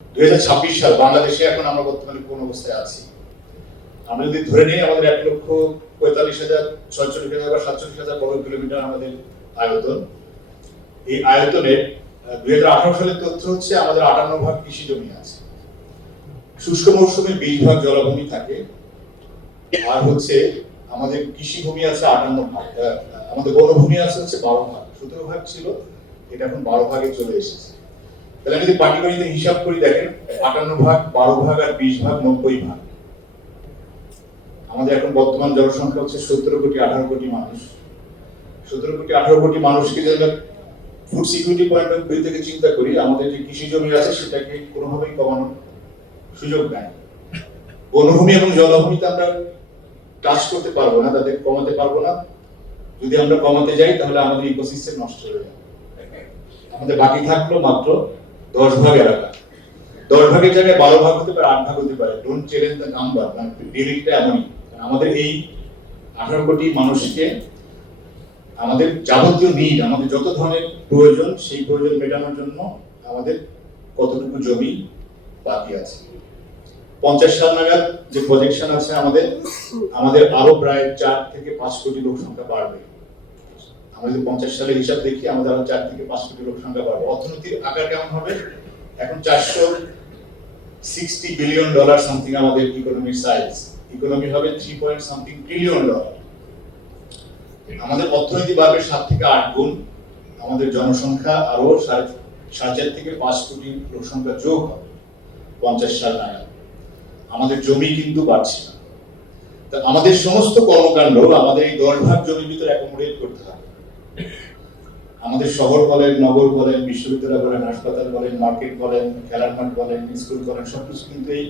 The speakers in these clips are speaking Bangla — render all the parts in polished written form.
2026 সাল বাংলাদেশে এখন আমরা বর্তমানে কোন অবস্থায় আছি? আমরা যদি ধরে নিই আমাদের 1,45,000, 46,000 বা 47,000 বর্গ কিলোমিটার আমাদের আয়তন। এই আয়তনের 2018 সালের তথ্য হচ্ছে আমাদের 58 ভাগ কৃষি জমি আছে। শুষ্ক মৌসুমে 20 ভাগ জলাভূমি থাকে, আর হচ্ছে আমাদের কৃষি ভূমি আছে 58 ভাগ, আমাদের বনভূমি আছে হচ্ছে 12 ভাগ। 17 ভাগ ছিল, এটা এখন 12 ভাগে চলে এসেছে। তাহলে যদি পাটিগণিতে হিসাব করি, দেখেন 58 ভাগ, 12 ভাগ আর 20 ভাগ 90 ভাগ। আমাদের এখন বর্তমান জনসংখ্যা হচ্ছে 17 কোটি 18 কোটি মানুষ। 17 কোটি 18 কোটি মানুষকে যদি food security point of view থেকে চিন্তা করি, আমাদের যে কৃষি জমি আছে সেটাকে কোনোভাবেই কমানোর সুযোগ নাই। বনভূমি এবং জলাভূমিতে আমরা টাচ করতে পারবো না, তাদের কমাতে পারবো না। যদি আমরা কমাতে যাই তাহলে আমাদের ইকোসিস্টেম নষ্ট হয়ে যাবে। আমাদের বাকি থাকলো মাত্র 10 ভাগ এলাকা। 10 ভাগের জায়গায় 12 ভাগ হতে পারে, 8 ভাগ হতে পারে। ডোন্ট চ্যালেঞ্জ দ্য নাম্বার, রিয়েলিটিটা এমনই। আমাদের এই 18 কোটি মানুষকে আমাদের যাবতীয় নিড, আমাদের যত ধরনের প্রয়োজন, সেই প্রয়োজন মেটানোর জন্য আমাদের কতটুকু জমি বাকি আছে। 50 সাল নাগাদ যে প্রজেকশন আছে আমাদের আরো প্রায় 4 থেকে 5 কোটি লোক সংখ্যা বাড়বে। আমরা যদি 50 সালের হিসাব দেখি, আমাদের আরো 4 থেকে 5 কোটি লোক সংখ্যা বাড়বে। অর্থনীতির আকার কেমন হবে? এখন $460 বিলিয়ন সামথিং আমাদের ইকোনমিক সাইজ। ইকোনমি হবে 3 ট্রিলিয়ন ডলার। আমাদের অর্থনীতি বাড়বে 7 থেকে 8 গুণ। আমাদের জনসংখ্যা আরো 4.5 থেকে 5 কোটি লোক সংখ্যা যোগ হবে 50 সাল নাগাদ। আমাদের জমি কিন্তু বাড়ছে না। তা আমাদের সমস্ত কর্মকাণ্ড আমাদের এই 10 ভাগ জমির ভিতরে অ্যাকোমোডেট করতে হবে। আমাদের শহর বলেন, নগর বলেন, বিশ্ববিদ্যালয় বলেন, হাসপাতাল বলেন, মার্কেট বলেন, খেলার মাঠ বলেন, স্কুল বলেন, সবকিছু কিন্তু এই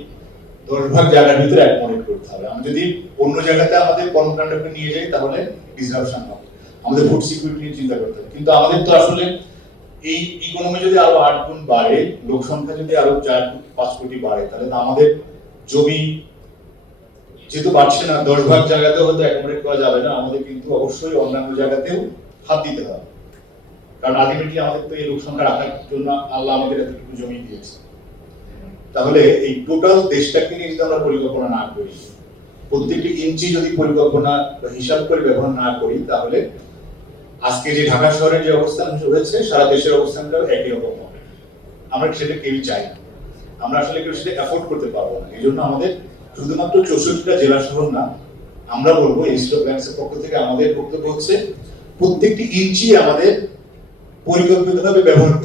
10 ভাগ জায়গার ভিতরে অ্যাকোমোডেট করতে হবে। আমরা যদি অন্য জায়গাতে আমাদের কর্মকাণ্ডকে নিয়ে যাই তাহলে ডিসরাপশন হবে। আমাদের ফুড সিকিউরিটি নিয়ে চিন্তা করতে হবে। কিন্তু আমাদের তো আসলে এই ইকোনমি যদি আরো 8 গুণ বাড়ে, লোক সংখ্যা যদি আরো 4-5 কোটি বাড়ে, তাহলে তো আমাদের জমি যেহেতু বাড়ছে না, 10 ভাগ জায়গাতেও হয়তো অ্যাকোমোডেট করা যাবে না। আমাদের কিন্তু অবশ্যই অন্যান্য জায়গাতেও হাত দিতে হবে। কারণ আলটিমেটলি আমাদের তো এই লোক সংখ্যা রাখার জন্য আল্লাহ আমাদের এতটুকু জমি দিয়েছে। তাহলে এই টোটাল দেশটাকে নিয়ে যদি আমরা পরিকল্পনা না করি, প্রত্যেকটি ইঞ্চি যদি পরিকল্পনা বা হিসাব করে ব্যবহার না করি, তাহলে আজকে যে ঢাকা শহরের যে অবস্থান হয়েছে, সারা দেশের অবস্থানটাও একই রকম হবে। আমরা সেটা কেউই চাই না। আমরা আসলে কেউ সেটা অ্যাফোর্ড করতে পারবো না। এই জন্য আমাদের শুধুমাত্র 64টা জেলা শহর না, আমরা বলবো ইসলাম ব্যাংকের পক্ষ থেকে আমাদের বক্তব্য হচ্ছে প্রত্যেকটি ইঞ্চি আমাদের পরিকল্পিতভাবে ব্যবহার